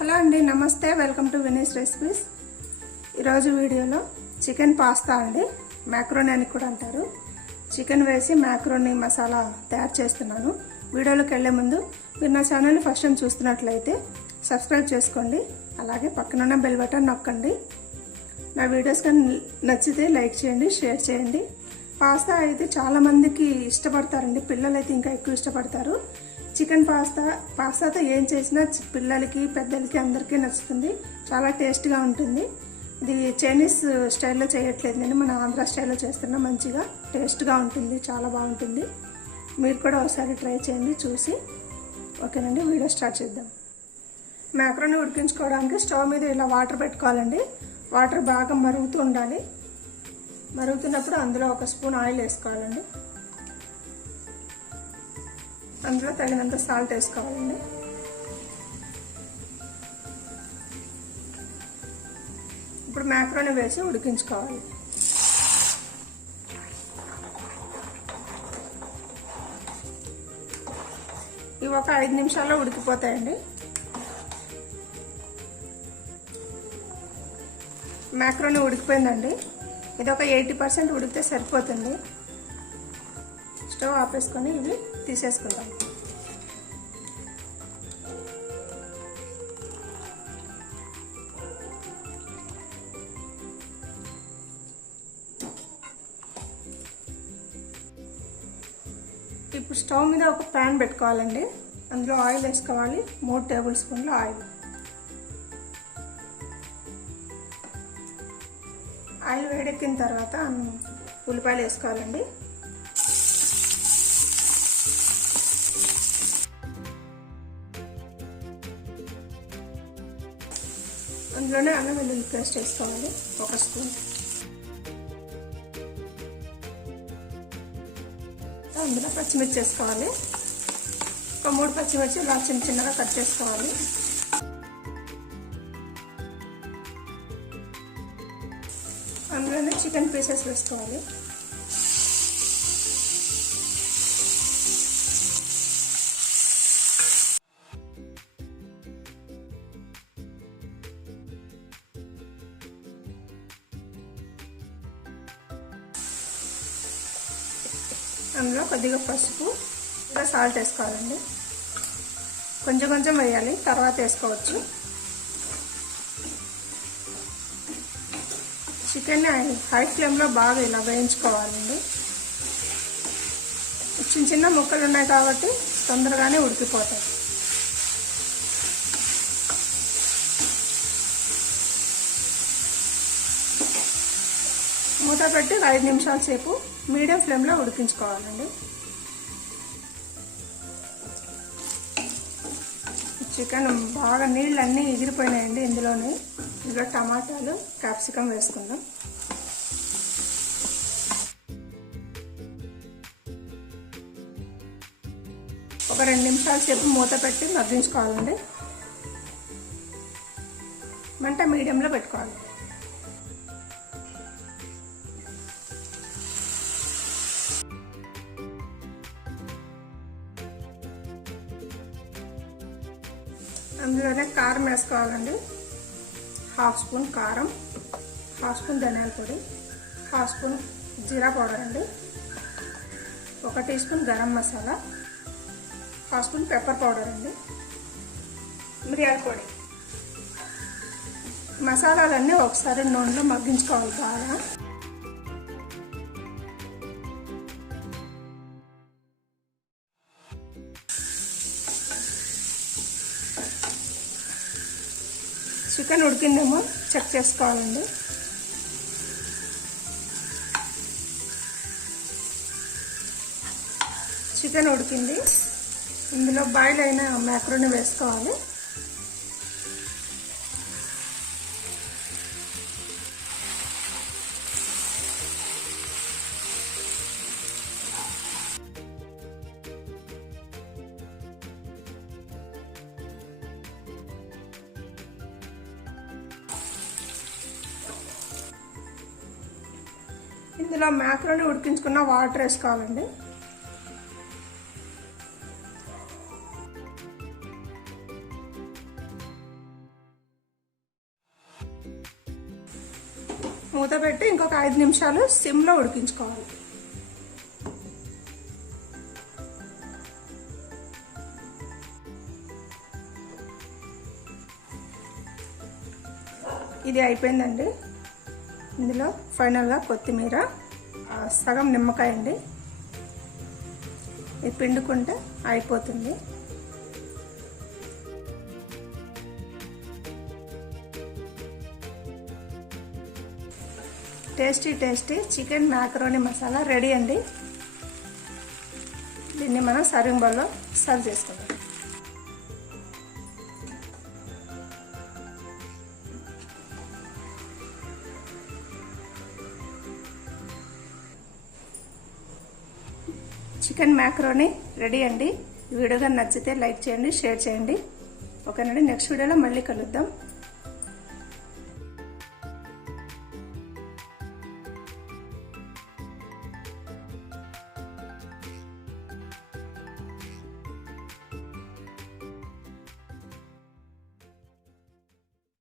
Hello అండి, నమస్తే. Welcome to Vini's recipes. ఈరోజు వీడియోలో చికెన్ పాస్తా అండి, మ్యాక్రోనీ అని కూడా అంటారు. చికెన్ వేసి మ్యాక్రోనీ మసాలా తయారు చేస్తున్నాను. వీడియోలోకి వెళ్ళే ముందు మీరు నా ఛానల్ని ఫస్ట్ టైం చూస్తున్నట్లయితే సబ్స్క్రైబ్ చేసుకోండి, అలాగే పక్కనున్న బెల్ బటన్ నొక్కండి. నా వీడియోస్ కానీ నచ్చితే లైక్ చేయండి, షేర్ చేయండి. పాస్తా అయితే చాలామందికి ఇష్టపడతారండి, పిల్లలు అయితే ఇంకా ఎక్కువ ఇష్టపడతారు. చికెన్ పాస్తాతో ఏం చేసినా పిల్లలకి పెద్దలకి అందరికీ నచ్చుతుంది. చాలా టేస్ట్గా ఉంటుంది. ఇది చైనీస్ స్టైల్లో చేయట్లేదు, నేను మన ఆంధ్ర స్టైల్లో చేస్తున్నా. మంచిగా టేస్ట్గా ఉంటుంది, చాలా బాగుంటుంది. మీరు కూడా ఒకసారి ట్రై చేయండి చూసి. ఓకేనండి, వీడియో స్టార్ట్ చేద్దాం. మ్యాక్రోనీ ఉడికించుకోవడానికి స్టవ్ మీద ఇలా వాటర్ పెట్టుకోవాలండి. వాటర్ బాగా మరుగుతూ ఉండాలి. మరుగుతున్నప్పుడు అందులో 1 స్పూన్ ఆయిల్ వేసుకోవాలండి. అందులో తగినంత సాల్ట్ వేసుకోవాలండి. ఇప్పుడు మ్యాక్రోనీ వేసి ఉడికించుకోవాలి. ఇవి ఒక 5 నిమిషాల్లో ఉడికిపోతాయండి. మ్యాక్రోనీ ఉడికిపోయిందండి. ఇది ఒక 80% ఉడికితే సరిపోతుంది. స్టవ్ ఆపేసుకొని ఇవి తీసేసుకుందాం. ఇప్పుడు స్టవ్ మీద ఒక ప్యాన్ పెట్టుకోవాలండి. అందులో ఆయిల్ వేసుకోవాలి. 3 టేబుల్ స్పూన్ల ఆయిల్. ఆయిల్ వేడెక్కిన తర్వాత ఉల్లిపాయలు వేసుకోవాలండి. అందులోనే అల్లం వెల్లుల్లి పేస్ట్ వేసుకోవాలి, 1 స్పూన్. అందులో పచ్చిమిర్చి వేసుకోవాలి. ఒక 3 పచ్చిమిర్చి ఇలా చిన్నగా కట్ చేసుకోవాలి. అందులోనే చికెన్ పీసెస్ వేసుకోవాలి. అందులో కొద్దిగా పసుపు, ఇంకా సాల్ట్ వేసుకోవాలండి. కొంచెం కొంచెం వేయాలి, తర్వాత వేసుకోవచ్చు. చికెన్ని హై ఫ్లేమ్లో బాగా ఇలా వేయించుకోవాలండి. చిన్న ముక్కలు ఉన్నాయి కాబట్టి తొందరగానే ఉడికిపోతాయి. మూత పెట్టి 5 నిమిషాల సేపు మీడియం ఫ్లేమ్లో ఉడికించుకోవాలండి. చికెన్ బాగా నీళ్ళన్నీ ఎగిరిపోయినాయండి ఇందులోనే. ఇందులో టమాటాలు, క్యాప్సికం వేసుకుందాం. ఒక 2 నిమిషాల సేపు మూత పెట్టి మగ్గించుకోవాలండి. మంట మీడియంలో పెట్టుకోవాలి. అందులోనే కారం వేసుకోవాలండి. 1/2 స్పూన్ కారం, 1/2 స్పూన్ ధనియాల పొడి, 1/2 స్పూన్ జీరా పౌడర్ అండి, 1 teaspoon garam masala, 1/2 spoon pepper powder అండి, మిరియాల పొడి. మసాలాలన్నీ ఒకసారి నూనెలో మగ్గించుకోవాలి బాగా. చికెన్ ఉడికిందేమో చెక్ చేసుకోవాలండి. చికెన్ ఉడికింది. ఇందులో బాయిల్ అయిన మ్యాక్రోనీ వేసుకోవాలి. ఇందులో మ్యాక్రోనీ ఉడికించుకున్న వాటర్ వేసుకోవాలండి. మూత పెట్టి ఇంకొక 5 నిమిషాలు సిమ్లో ఉడికించుకోవాలి. ఇది అయిపోయిందండి. ఇందులో ఫైనల్గా కొత్తిమీర, సగం నిమ్మకాయ అండి, ఇది పిండుకుంటే అయిపోతుంది. Tasty chicken macaroni masala ready అండి. దీన్ని మనం సర్వింగ్ బౌల్లో సర్వ్ చేసుకుందాం. చికెన్ మ్యాకరోనీ రెడీ అండి. ఈ వీడియో కానీ నచ్చితే లైక్ చేయండి, షేర్ చేయండి. ఓకేనండి, నెక్స్ట్ వీడియోలో మళ్ళీ కలుద్దాం.